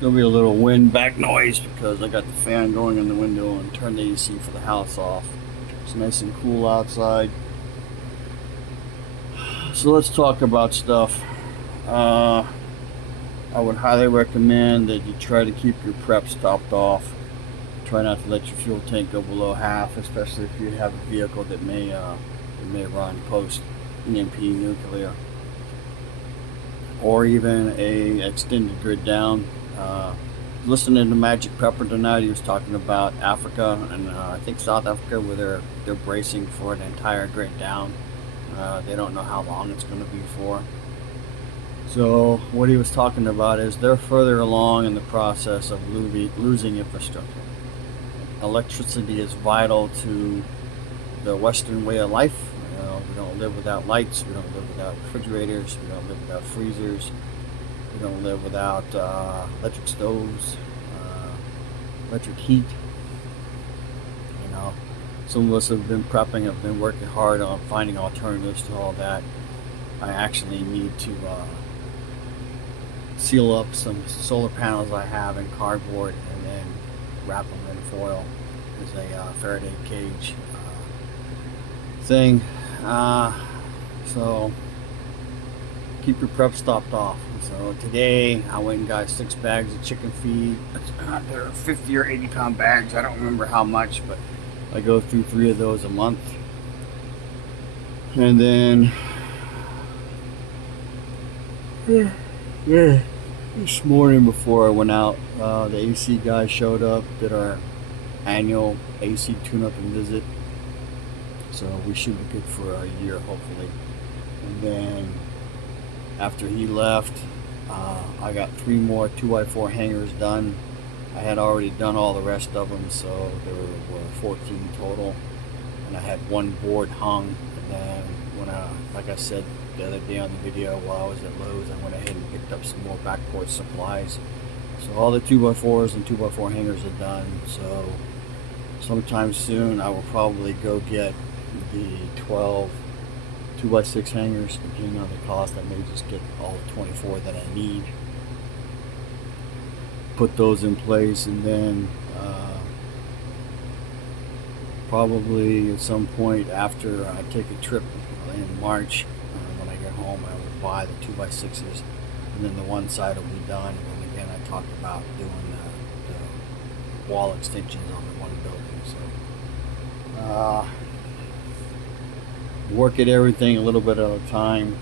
gonna be a little wind back noise because I got the fan going in the window and turned the AC for the house off. It's nice and cool outside. So let's talk about stuff. I would highly recommend that you try to keep your preps topped off. Try not to let your fuel tank go below half, especially if you have a vehicle that may run post EMP nuclear, or even a extended grid down. Listening to Magic Pepper tonight, he was talking about Africa and I think South Africa, where they're bracing for an entire grid down. They don't know how long it's going to be for. So what he was talking about is they're further along in the process of losing infrastructure. Electricity is vital to the Western way of life. We don't live without lights. We don't live without refrigerators. We don't live without freezers. We don't live without electric stoves, electric heat. You know, some of us have been prepping, have been working hard on finding alternatives to all that. I actually need to seal up some solar panels I have in cardboard and then wrap them in foil as a Faraday cage thing. So keep your prep stopped off. So today I went and got 6 bags of chicken feed. They're 50 or 80 pound bags. I don't remember how much, but I go through 3 of those a month. And then this morning before I went out, the AC guy showed up, did our annual AC tune-up and visit. So we should be good for a year, hopefully. And then after he left, I got 3 more 2x4 hangers done. I had already done all the rest of them, so there were 14 total. And I had 1 board hung. And then like I said the other day on the video, while I was at Lowe's, I went ahead and picked up some more back porch supplies. So all the 2x4s and 2x4 hangers are done. So sometime soon I will probably go get the 12 2x6 hangers. Depending on the cost, I may just get all 24 that I need, put those in place, and then probably at some point after I take a trip in March, when I get home, I will buy the 2x6s, and then the one side will be done. And then again, I talked about doing the wall extensions on the one building. So work at everything a little bit at a time.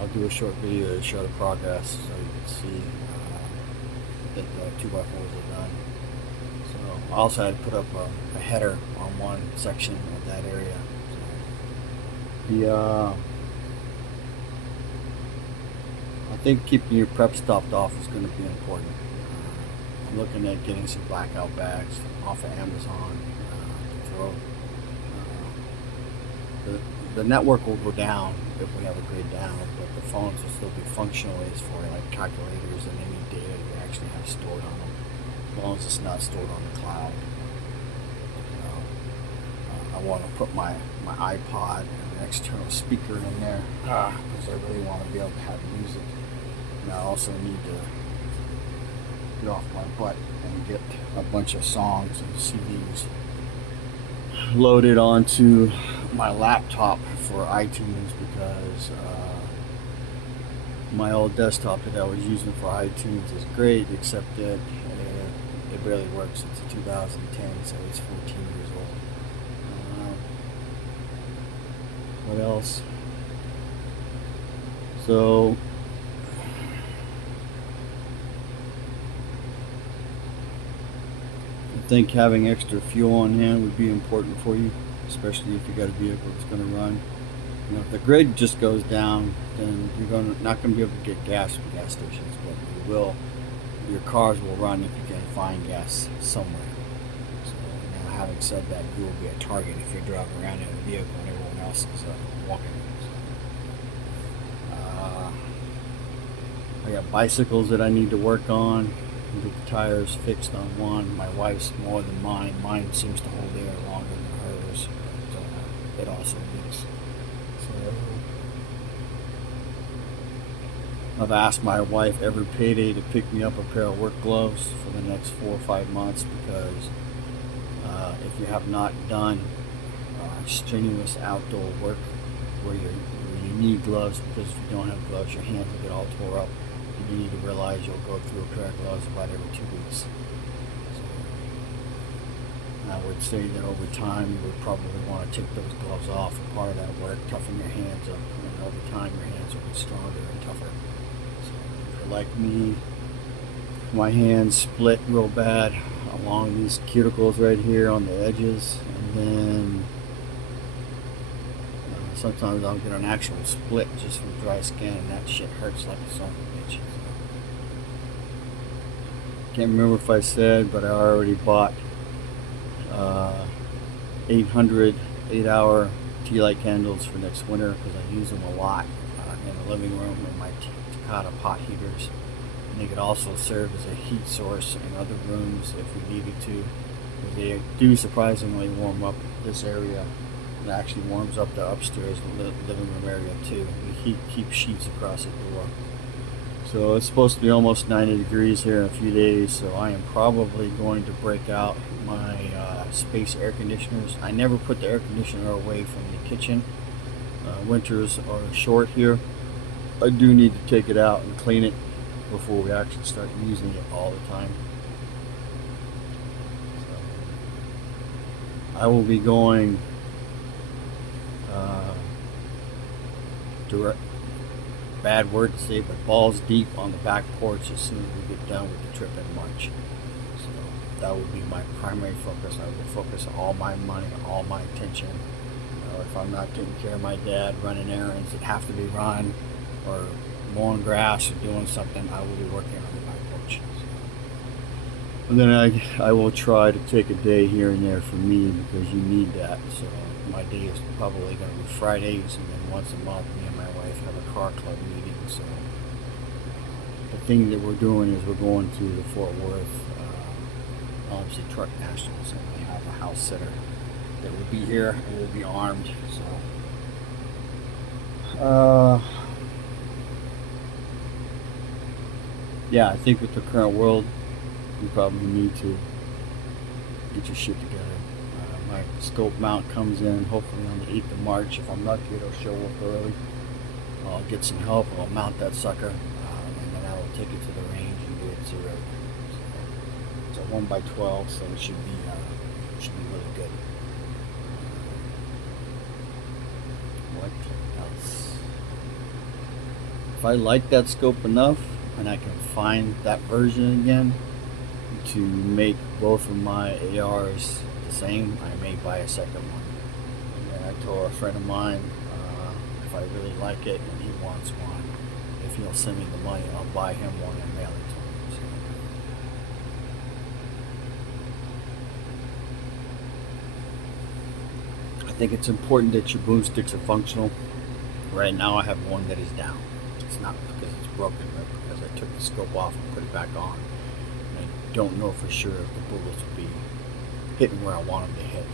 I'll do a short video to show the progress so you can see that the 2x4s are done. So I also had to put up a header on one section of that area. So I think keeping your prep stopped off is going to be important. I'm looking at getting some blackout bags off of Amazon to throw. The network will go down if we have a grid down, but the phones will still be functional as for like calculators and any data you actually have stored on them, as long as it's not stored on the cloud. I want to put my iPod and an external speaker in there because I really want to be able to have music. And I also need to get off my butt and get a bunch of songs and CDs loaded onto my laptop for iTunes, because my old desktop that I was using for iTunes is great, except that it barely works. It's a 2010, so it's 14 years old. What else? So I think having extra fuel on hand would be important for you, especially if you got a vehicle that's going to run. You know, if the grid just goes down, then you're not going to be able to get gas from gas stations, but you will. Your cars will run if you can find gas somewhere. So, now, having said that, you will be a target if you're driving around in a vehicle and everyone else is walking. So, I got bicycles that I need to work on. Get the tires fixed on one. My wife's more than mine. Mine seems to hold air longer than hers, but it also leaks. So I've asked my wife every payday to pick me up a pair of work gloves for the next 4 or 5 months because if you have not done strenuous outdoor work where you need gloves, because if you don't have gloves, your hands will get all tore up. And you need to realize you'll go through a pair of gloves about every 2 weeks. So I would say that over time you would probably want to take those gloves off for part of that work, toughen your hands up, and over time your hands will get stronger and tougher. So if you're like me, my hands split real bad along these cuticles right here on the edges, and then sometimes I'll get an actual split just from dry skin, and that shit hurts like a son of a bitch. Can't remember if I said, but I already bought 800 8-hour tea light candles for next winter because I use them a lot in the living room in my Takata pot heaters. And they could also serve as a heat source in other rooms if we needed to. They do surprisingly warm up this area. It actually warms up the upstairs living room area too. We keep sheets across the door. So it's supposed to be almost 90 degrees here in a few days, so I am probably going to break out my space air conditioners. I never put the air conditioner away from the kitchen. Winters are short here. I do need to take it out and clean it before we actually start using it all the time. So I will be going direct. Bad word to say, but balls deep on the back porch as soon as we get done with the trip in March. So that would be my primary focus. I will focus all my money, all my attention. If I'm not taking care of my dad, running errands that have to be run, or mowing grass or doing something, I will be working on the back porch. So. And then I will try to take a day here and there for me because you need that. So my day is probably going to be Fridays, and then once a month, me and my wife have a car club meeting. So the thing that we're doing is we're going to the Fort Worth obviously Truck Nationals, and we have a house sitter that will be here and will be armed. So yeah, I think with the current world, you probably need to get your shit together. My scope mount comes in hopefully on the 8th of March. If I'm lucky, it'll show up early. I'll get some help. I'll mount that sucker, and then I will take it to the range and get it zeroed. So it's a 1x12, so it should be really good. What else? If I like that scope enough, and I can find that version again to make both of my ARs the same, I may buy a second one. And I told a friend of mine, if I really like it and he wants one, if he'll send me the money, I'll buy him one and mail it to him. So I think it's important that your boomsticks are functional. Right now I have one that is down. It's not because it's broken, but because I took the scope off and put it back on. And I don't know for sure if the bullets will be hitting where I want them to hit.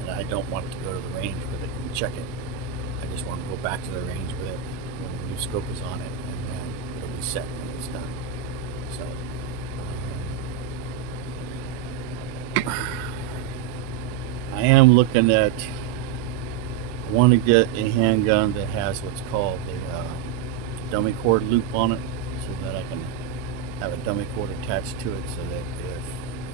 And I don't want it to go to the range with it and check it. I just want to go back to the range with it when the new scope is on it, and then it'll be set when it's done. So I am looking at, I want to get a handgun that has what's called a dummy cord loop on it, so that I can have a dummy cord attached to it, so that if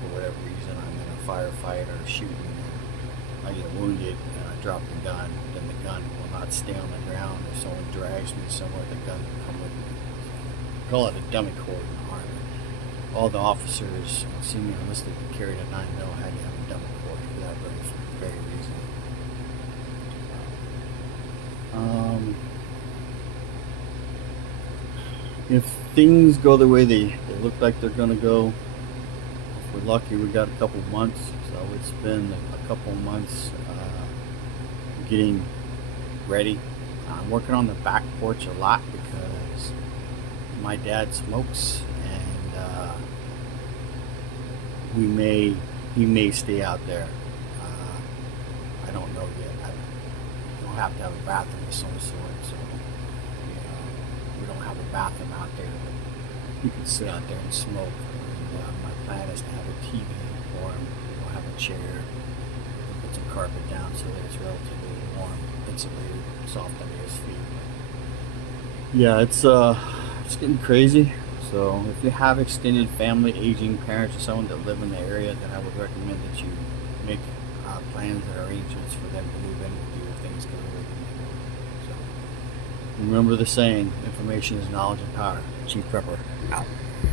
for whatever reason I'm in a firefight or shooting and I get wounded and I drop the gun, then the gun will not stay on the ground. If someone drags me somewhere, the gun will come with me. So, call it a dummy cord in the Army. All the officers, senior enlisted that carried a 9mm had to have a dummy cord for that very reason. If things go the way they look like they're going to go, if we're lucky, we got a couple months, so I would spend a couple months getting ready. I'm working on the back porch a lot because my dad smokes, and he may stay out there. I don't know yet. I don't have to have a bathroom of some sort, so bathroom out there that you can sit out there and smoke. And, my plan is to have a TV for him. We'll have a chair, we'll put some carpet down so that it's relatively warm, insulated, soft under his feet. Yeah, it's getting crazy. So if you have extended family, aging parents, or someone that live in the area, then I would recommend that you make plans and arrangements for them to move in with you if things go really good. So remember the saying: information is knowledge and power. Chief Prepper out.